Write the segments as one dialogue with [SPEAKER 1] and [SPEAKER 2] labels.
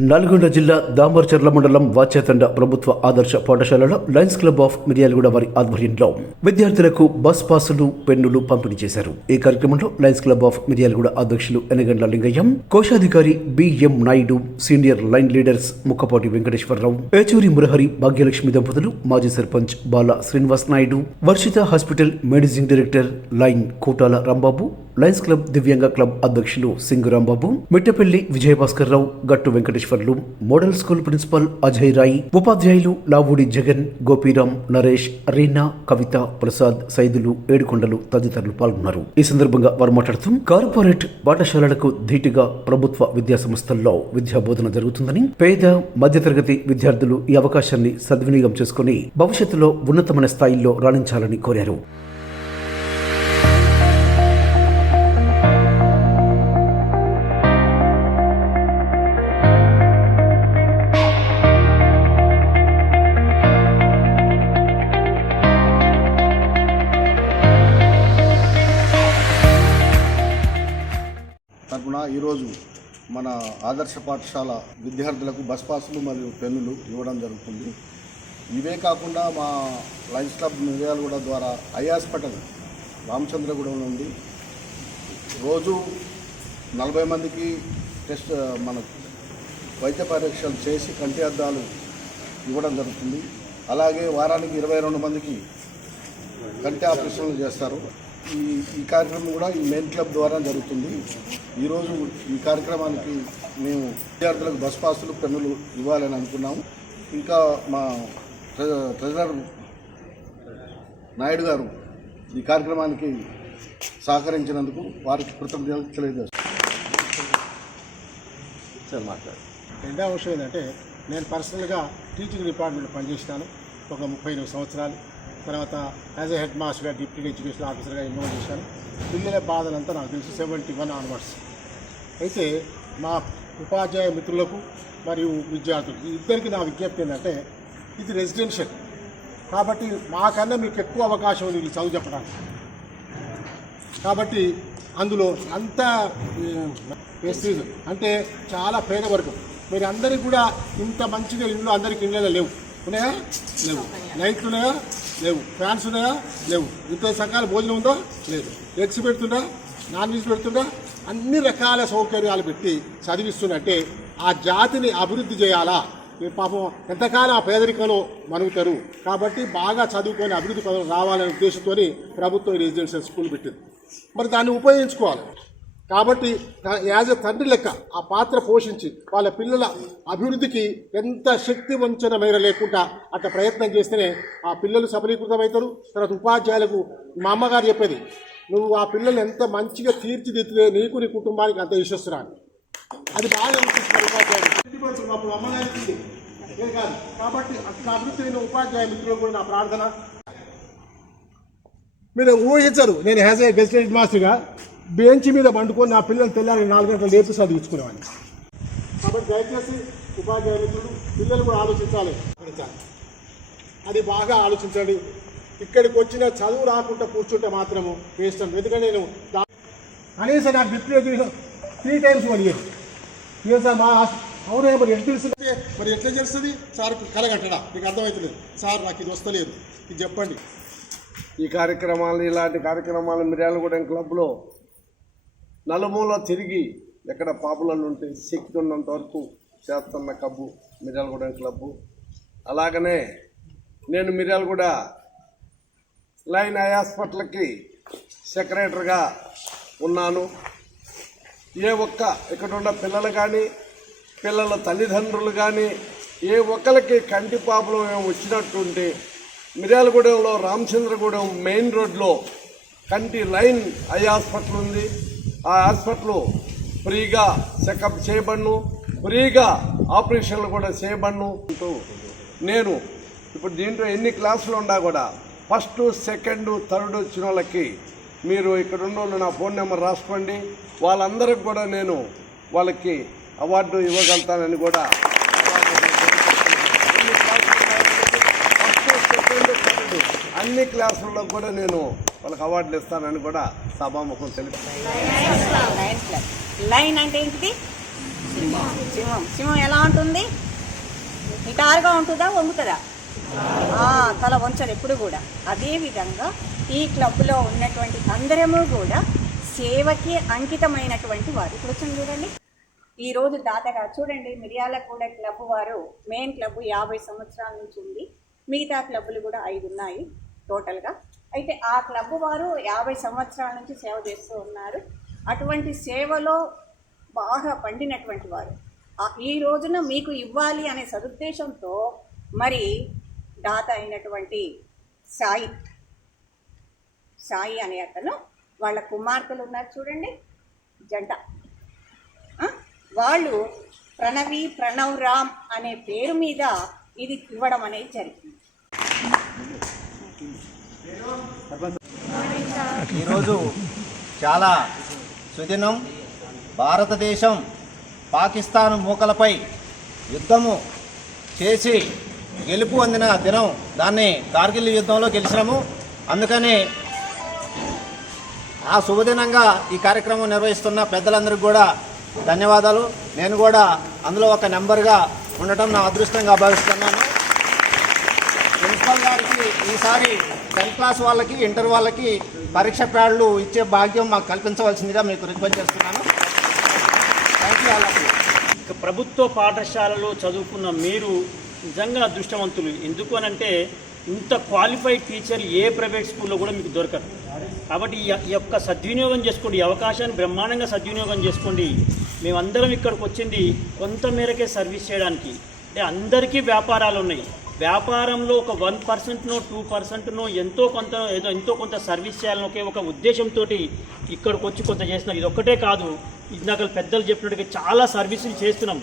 [SPEAKER 1] నల్గొండ జిల్లా దామర్చర్ల మండలం వాచ్యతండ ప్రభుత్వ ఆదర్శ పాఠశాలలో లయన్స్ క్లబ్ ఆఫ్ మిర్యాలగూడ వారి ఆధ్వర్యంలో విద్యార్థులకు బస్ పాసులు పెన్నులు పంపిణీ చేశారు. ఈ కార్యక్రమంలో లయన్స్ క్లబ్ ఆఫ్ మిర్యాలగూడ అధ్యక్షులు ఎనగండ్ల లింగయ్యం కోశాధికారి BM Naidu senior lion leaders Mukkapati Venkateswararao Yechuri Murahari Bhagyalakshmi దంపతులు మాజీ sarpanch Bala Srinivas Naidu Varshitha hospital managing director lion Kotala Rambabu lions club దివ్యాంగ క్లబ్ అధ్యక్షులు Singurambabu Mittapalli Vijayabhaskar Rao Gattu Venkateswarlu model school principal Ajay Rai ఉపాధ్యాయులు లావుడి జగన్ గోపీరాం నరేష్ రీనా కవిత ప్రసాద్ సైదులు ఏడుకొండలు తదితరులు పాల్గొన్నారు. ఈ సందర్భంగా వారు మాట్లాడుతూ కార్పొరేట్ పాఠశాలలకు ధీటుగా ప్రభుత్వ విద్యా సంస్థల్లో విద్యా బోధన జరుగుతుందని పేద మధ్యతరగతి విద్యార్థులు ఈ అవకాశాన్ని సద్వినియోగం చేసుకుని భవిష్యత్తులో ఉన్నతమైన స్థాయిల్లో రాణించాలని కోరారు.
[SPEAKER 2] మన ఆదర్శ పాఠశాల విద్యార్థులకు బస్ పాసులు మరియు పెన్నులు ఇవ్వడం జరుగుతుంది. ఇవే కాకుండా మా లయన్స్ క్లబ్ మిర్యాలగూడ ద్వారా ఐ హాస్పిటల్ రామచంద్రగూడెం నుండి రోజు నలభై మందికి టెస్ట్ మన వైద్య పరీక్షలు చేసి కంటి అద్దాలు ఇవ్వడం జరుగుతుంది. అలాగే వారానికి ఇరవై రెండు మందికి కంటి ఆపరేషన్లు చేస్తారు. ఈ ఈ కార్యక్రమం కూడా ఈ మెయిన్ క్లబ్ ద్వారా జరుగుతుంది. ఈరోజు ఈ కార్యక్రమానికి మేము విద్యార్థులకు బస్ పాసులు పెన్నులు ఇవ్వాలని అనుకున్నాము. ఇంకా మా ట్రె- ట్రెజరర్ నాయుడు గారు ఈ కార్యక్రమానికి సహకరించినందుకు వారికి కృతజ్ఞతలు తెలియజేస్తాను
[SPEAKER 3] రెండవ విషయం ఏంటంటే నేను పర్సనల్గా టీచింగ్ డిపార్ట్మెంట్లో పనిచేసినాను ఒక ముప్పై ఎనిమిది సంవత్సరాలు. తర్వాత యాజ్ ఎ హెడ్ మాస్టర్గా డిప్యూటీ ఎడ్యుకేషన్ ఆఫీసర్గా ఇన్వాల్వ్ చేశాను. పిల్లల బాధలంతా నాకు తెలుసు సెవెంటీ వన్ ఆన్వర్డ్స్. అయితే మా ఉపాధ్యాయ మిత్రులకు మరియు విద్యార్థులకు ఇద్దరికి నా విజ్ఞప్తి ఏంటంటే ఇది రెసిడెన్షియల్. కాబట్టి మాకన్నా మీకు ఎక్కువ అవకాశం ఉంది వీళ్ళు చదువు చెప్పడానికి. కాబట్టి అందులో అంత ప్రెస్టీజ్ అంటే చాలా పేద వర్గం. మీరు అందరికీ కూడా ఇంత మంచిగా ఇంట్లో అందరికి ఇళ్ళలో లేవు. ఉన్నాయా? లేవు. లైట్లు ఉన్నాయా? లేవు. ఫ్యాన్స్ ఉన్నాయా? లేవు. ఇంత సకాల భోజనం ఉందా? లేదు. ఎగ్స్ పెడుతుందా? నాన్ వెజ్ పెడుతుందా? అన్ని రకాల సౌకర్యాలు పెట్టి చదివిస్తున్నట్టే ఆ జాతిని అభివృద్ధి చేయాలా? పాపం ఎంతకాలం ఆ పేదరికంలో మనుగుతారు? కాబట్టి బాగా చదువుకొని అభివృద్ధి పదం రావాలనే ఉద్దేశంతో ప్రభుత్వం రెసిడెన్షియల్ స్కూల్ పెట్టింది. మరి దాన్ని ఉపయోగించుకోవాలి. కాబట్టి యాజ్ ఎ తండ్రి లెక్క ఆ పాత్ర పోషించి వాళ్ళ పిల్లల అభివృద్ధికి ఎంత శక్తి వంచన మేర లేకుండా అట్లా ప్రయత్నం చేస్తేనే ఆ పిల్లలు సఫలీకృతమవుతారు. తర్వాత ఉపాధ్యాయులకు మా అమ్మగారు చెప్పేది నువ్వు ఆ పిల్లలు ఎంత మంచిగా తీర్చిదిద్దితే నీకు నీ కుటుంబానికి అంత యశస్సురాని అది బాగా ఉపాధ్యాయులు. అమ్మగారికి కాదు. కాబట్టి అట్లా అభివృద్ధి అయిన ఉపాధ్యాయ మిత్రులు కూడా నా ప్రార్థన. మీరు ఊహించరు నేను యాజ్ ఏ గెస్టెడ్ మాస్టర్గా బెంచ్ మీద పండుకొని నా పిల్లలు తెల్లారి నాలుగు గంటలు లేపి చదివించుకునేవాడిని. కాబట్టి దయచేసి ఉపాధ్యాయ మిత్రులు పిల్లలు కూడా ఆలోచించాలి. అది బాగా ఆలోచించండి. ఇక్కడికి వచ్చిన చదువు రాకుండా కూర్చుంటే మాత్రము వేస్ట్ ఎందుకంటే నేను కనీసం నాకు deputy three times year year sir మా అవునే మరి ఎట్లా తెలుస్తుంది? మరి ఎట్లా తెలుస్తుంది? సార్ కలగట్టడా? మీకు అర్థమవుతుంది సార్ నాకు ఇది వస్తలేదు. ఇది చెప్పండి.
[SPEAKER 4] ఈ కార్యక్రమాలు ఇలాంటి కార్యక్రమాలు మిర్యాలగూడెం క్లబ్లో నలుమూల తిరిగి ఎక్కడ పాపులర్ ఉంటే శక్తి ఉన్నంత వరకు చేస్తున్న క్లబ్బు మిర్యాలగూడెం క్లబ్బు. అలాగనే నేను మిర్యాలగూడ లైన్ ఐ హాస్పిటల్కి సెక్రటరీగా ఉన్నాను. ఏ ఒక్క ఇక్కడ ఉన్న పిల్లలు కానీ పిల్లల తల్లిదండ్రులు కానీ ఏ ఒక్కరికి కంటి పాపలు మేము వచ్చినట్టుంటే మిర్యాలగూడెంలో రామచంద్రగూడెం మెయిన్ రోడ్లో కంటి లైన్ ఐ హాస్పిటల్ ఉంది. ఆ హాస్పిటల్ ఫ్రీగా చెకప్ చేయబడును ఫ్రీగా ఆపరేషన్లు కూడా చేయబడును. అంటూ నేను ఇప్పుడు దీంట్లో ఎన్ని క్లాసులు ఉన్నా కూడా ఫస్ట్ సెకండ్ థర్డ్ వచ్చిన వాళ్ళకి మీరు ఇక్కడ ఉన్న వాళ్ళు నా ఫోన్ నెంబర్ రాసుకోండి. వాళ్ళందరికి కూడా నేను వాళ్ళకి అవార్డు ఇవ్వగలుగుతానని కూడా ఫస్ట్ సెకండ్ థర్డ్ అన్ని క్లాసుల్లో కూడా నేను వాళ్ళకి అవార్డులు ఇస్తానని కూడా సభాముఖం తెలిపాను
[SPEAKER 5] క్లబ్ లైన్ అంటే ఏంటిది? సింహం. సింహం. ఎలా ఉంటుంది? నిటారుగా ఉంటుందా? వంగుతుందా? తల వంచరు ఎప్పుడు కూడా. అదేవిధంగా ఈ క్లబ్లో ఉన్నటువంటి అందరము కూడా సేవకి అంకితమైనటువంటి వారు. ఇప్పుడు వచ్చింది చూడండి. ఈరోజు రోజు చూడండి చూడండి మిర్యాలగూడ క్లబ్ వారు మెయిన్ క్లబ్ యాభై సంవత్సరాల నుంచి ఉంది. మిగతా క్లబ్బులు కూడా ఐదు ఉన్నాయి టోటల్గా. అయితే ఆ క్లబ్ వారు యాభై సంవత్సరాల నుంచి సేవ చేస్తూ ఉన్నారు. అటువంటి సేవలో బాగా పండినటువంటి వారు. ఈ రోజున మీకు ఇవ్వాలి అనే సదుద్దేశంతో మరి దాత అయినటువంటి సాయి సాయి అనే అతను వాళ్ళ కుమార్తెలు ఉన్నారు చూడండి. జంట. వాళ్ళు ప్రణవి ప్రణవ్ రామ్ అనే పేరు మీద ఇది ఇవ్వడం అనేది జరిగింది.
[SPEAKER 6] ఈరోజు చాలా సుదినం భారతదేశం పాకిస్తాన్ మూకలపై యుద్ధము చేసి గెలుపు అందిన దినం దాన్ని కార్గిల్ యుద్ధంలో గెలిచినాము. అందుకని ఆ శుభదినంగా ఈ కార్యక్రమం నిర్వహిస్తున్న పెద్దలందరికీ కూడా ధన్యవాదాలు. నేను కూడా అందులో ఒక నెంబర్గా ఉండటం నా అదృష్టంగా భావిస్తున్నాను. ప్రిన్సిపల్ గారికి ఈసారి టెన్త్ క్లాస్ వాళ్ళకి ఇంటర్ వాళ్ళకి పరీక్ష ప్యాడ్లు ఇచ్చే భాగ్యం మాకు కల్పించవలసిందిగా మీకు రిక్వెస్ట్ చేస్తున్నాను. థ్యాంక్ యూ ఆల్
[SPEAKER 7] ఇక ప్రభుత్వ పాఠశాలలో చదువుకున్న మీరు నిజంగా అదృష్టవంతులు. ఎందుకు అనంటే ఇంత క్వాలిఫైడ్ టీచర్లు ఏ ప్రైవేట్ స్కూల్లో కూడా మీకు దొరకరు. కాబట్టి ఈ ఈ యొక్క సద్వినియోగం చేసుకోండి. ఈ అవకాశాన్ని బ్రహ్మాండంగా సద్వినియోగం చేసుకోండి. మేమందరం ఇక్కడికి వచ్చింది కొంత మేరకే సర్వీస్ చేయడానికి. అంటే అందరికీ వ్యాపారాలు ఉన్నాయి. వ్యాపారంలో ఒక వన్ పర్సెంట్నో టూ పర్సెంట్నో ఎంతో కొంత ఏదో ఎంతో కొంత సర్వీస్ చేయాలని ఒకే ఒక ఉద్దేశంతో ఇక్కడికి వచ్చి కొంత చేస్తున్నాం. ఇది ఒక్కటే కాదు ఇందాక పెద్దలు చెప్పినట్టుగా చాలా సర్వీసులు చేస్తున్నాం.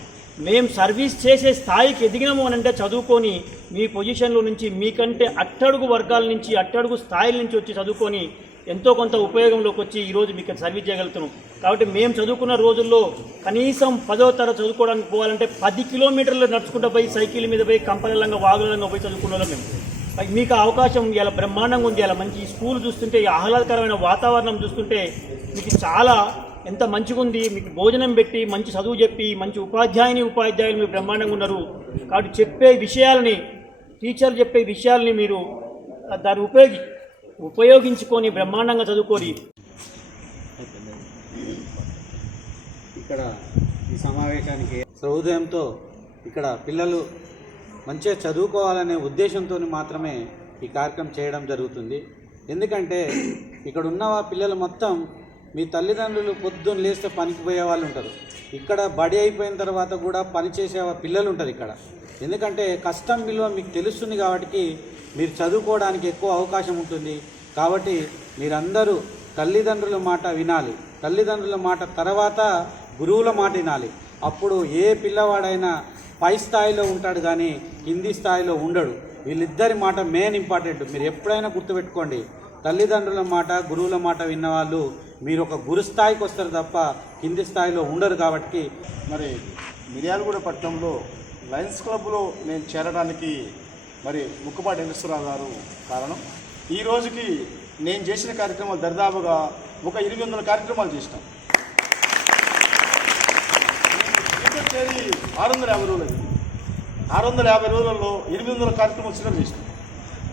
[SPEAKER 7] మేము సర్వీస్ చేసే స్థాయికి ఎదిగినాము అని అంటే చదువుకొని మీ పొజిషన్లో నుంచి మీకంటే అట్టడుగు వర్గాల నుంచి అట్టడుగు స్థాయిల నుంచి వచ్చి చదువుకొని ఎంతో కొంత ఉపయోగంలోకి వచ్చి ఈరోజు మీకు సర్వీస్ చేయగలుగుతున్నాం. కాబట్టి మేము చదువుకున్న రోజుల్లో కనీసం పదో తరగతి చదువుకోవడానికి పోవాలంటే పది కిలోమీటర్లు నడుచుకుంటూ పోయి సైకిల్ మీద పోయి కంపనలంగా వాగులంగా పోయి చదువుకున్న వాళ్ళం మేము మీకు అవకాశం ఇలా బ్రహ్మాండంగా ఉంది ఇలా మంచి స్కూల్ చూస్తుంటే ఆహ్లాదకరమైన వాతావరణం చూస్తుంటే మీకు చాలా ఎంత మంచిగా ఉంది. మీకు భోజనం పెట్టి మంచి చదువు చెప్పి మంచి ఉపాధ్యాయుని ఉపాధ్యాయులు మీరు బ్రహ్మాండంగా ఉన్నారు. కాబట్టి చెప్పే విషయాలని టీచర్లు చెప్పే విషయాల్ని మీరు దాన్ని ఉపయోగి ఉపయోగించుకొని బ్రహ్మాండంగా చదువుకొని
[SPEAKER 8] ఇక్కడ ఈ సమావేశానికి సహృదయంతో ఇక్కడ పిల్లలు మంచిగా చదువుకోవాలనే ఉద్దేశంతో మాత్రమే ఈ కార్యక్రమం చేయడం జరుగుతుంది. ఎందుకంటే ఇక్కడ ఉన్న పిల్లలు మొత్తం మీ తల్లిదండ్రులు పొద్దున్న లేస్తే పనికి పోయే వాళ్ళు ఉంటారు. ఇక్కడ బడి అయిపోయిన తర్వాత కూడా పని చేసే పిల్లలు ఉంటారు ఇక్కడ. ఎందుకంటే కష్టం విలువ మీకు తెలుస్తుంది కాబట్టి మీరు చదువుకోవడానికి ఎక్కువ అవకాశం ఉంటుంది. కాబట్టి మీరందరూ తల్లిదండ్రుల మాట వినాలి. తల్లిదండ్రుల మాట తర్వాత గురువుల మాట వినాలి. అప్పుడు ఏ పిల్లవాడైనా పై స్థాయిలో ఉంటాడు కానీ కింది స్థాయిలో ఉండడు. వీళ్ళిద్దరి మాట మెయిన్ ఇంపార్టెంట్. మీరు ఎప్పుడైనా గుర్తుపెట్టుకోండి. తల్లిదండ్రుల మాట గురువుల మాట విన్నవాళ్ళు మీరు ఒక గురు స్థాయికి వస్తారు తప్ప కింది స్థాయిలో ఉండరు కాబట్టి
[SPEAKER 2] మరి మిర్యాలగూడ పట్టణంలో లయన్స్ క్లబ్లో నేను చేరడానికి మరి ముక్కుపాటి వెంకటేశ్వరరావు గారు కారణం. ఈ రోజుకి నేను చేసిన కార్యక్రమాలు దరిదాపుగా ఒక ఎనిమిది వందల కార్యక్రమాలు చేసినాం దీంతో చేరి ఆరు వందల యాభై రోజులు అయింది. ఆరు వందల యాభై రోజులలో ఎనిమిది వందల కార్యక్రమం చిల్లర చేసినాం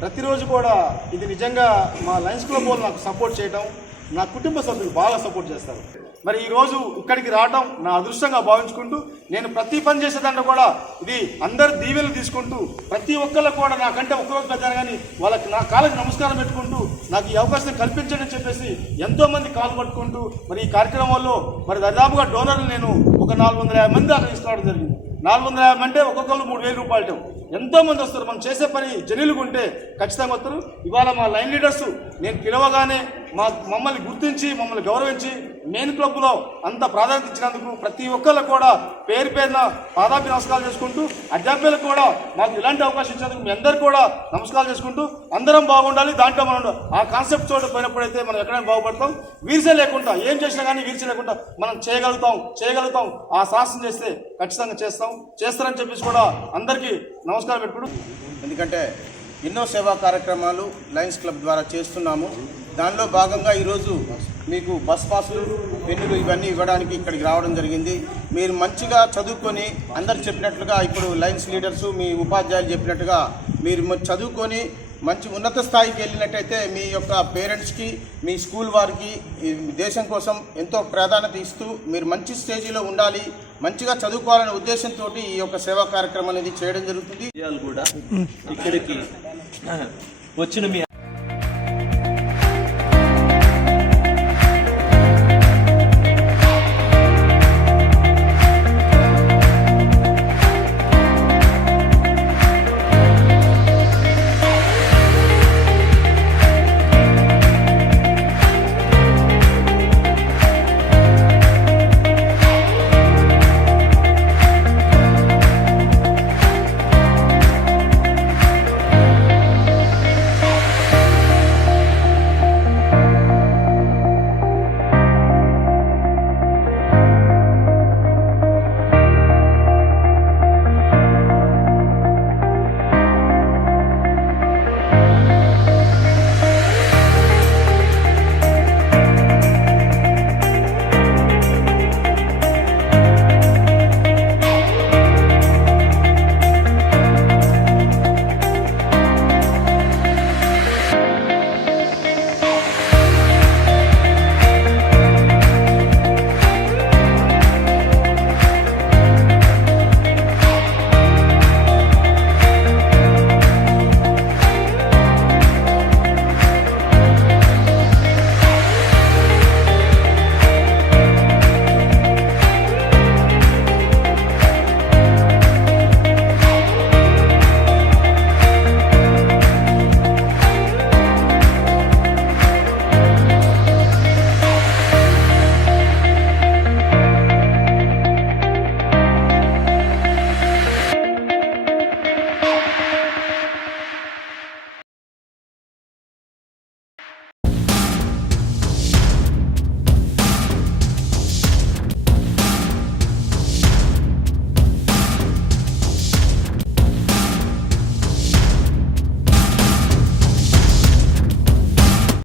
[SPEAKER 2] ప్రతిరోజు కూడా ఇది నిజంగా మా లయన్స్ క్లబ్ వాళ్ళు నాకు సపోర్ట్ చేయడం నా కుటుంబ సభ్యులు బాగా సపోర్ట్ చేస్తారు. మరి ఈ రోజు ఇక్కడికి రావడం నా అదృష్టంగా భావించుకుంటూ నేను ప్రతి పని చేసేదాంట్లో కూడా ఇది అందరి దీవెలు తీసుకుంటూ ప్రతి ఒక్కళ్ళు కూడా నాకంటే ఒక్కరోజు పెద్ద కానీ వాళ్ళకి నా కాళ్ళకి నమస్కారం పెట్టుకుంటూ నాకు ఈ అవకాశం కల్పించండి అని చెప్పేసి ఎంతో మంది కాలు పట్టుకుంటూ మరి ఈ కార్యక్రమంలో మరి దాదాపుగా డోనర్లు నేను ఒక నాలుగు వందల యాభై మంది దాకా తీసుకురావడం జరిగింది. నాలుగు వందల యాభై అంటే ఒక్కొక్కరు మూడు వేల రూపాయలు ఇవ్వం ఎంతోమంది వస్తారు. మనం చేసే పని జనీలుగా ఉంటే ఖచ్చితంగా వస్తారు. ఇవాళ మా లైన్ లీడర్స్ నేను పిలవగానే మా మమ్మల్ని గుర్తించి మమ్మల్ని గౌరవించి మెయిన్ క్లబ్లో అంత ప్రాధాన్యత ఇచ్చినందుకు ప్రతి ఒక్కళ్ళు కూడా పేరు పేరున పాదాపి నమస్కారాలు చేసుకుంటూ అధ్యాపకులకు కూడా మాకు ఇలాంటి అవకాశం ఇచ్చినందుకు మీ అందరు కూడా నమస్కారాలు చేసుకుంటూ అందరం బాగుండాలి దాంట్లో మనం ఆ కాన్సెప్ట్ చోట పోయినప్పుడైతే మనం ఎక్కడైనా బాగుపడతాం. వీర్చే లేకుండా ఏం చేసినా కానీ వీర్చే లేకుండా మనం చేయగలుగుతాం చేయగలుగుతాం. ఆ సాహసం చేస్తే ఖచ్చితంగా చేస్తాం. చేస్తారని చెప్పేసి కూడా అందరికీ నమస్కారం పెట్టుకుడు
[SPEAKER 9] ఎందుకంటే
[SPEAKER 6] ఎన్నో సేవా కార్యక్రమాలు లయన్స్ క్లబ్ ద్వారా చేస్తున్నాము. దానిలో భాగంగా ఈరోజు మీకు బస్ పాసులు పెన్నులు ఇవన్నీ ఇవ్వడానికి ఇక్కడికి రావడం జరిగింది. మీరు మంచిగా చదువుకొని అందరు చెప్పినట్లుగా ఇప్పుడు లయన్స్ లీడర్స్ మీ ఉపాధ్యాయులు చెప్పినట్టుగా మీరు చదువుకొని మంచి ఉన్నత స్థాయికి వెళ్ళినట్టయితే మీ యొక్క పేరెంట్స్కి మీ స్కూల్ వారికి ఈ దేశం కోసం ఎంతో ప్రాధాన్యత ఇస్తూ మీరు మంచి స్టేజీలో ఉండాలి మంచిగా చదువుకోవాలనే ఉద్దేశంతో ఈ యొక్క సేవా కార్యక్రమం అనేది చేయడం జరుగుతుంది.
[SPEAKER 9] కూడా ఇక్కడికి వచ్చిన మీ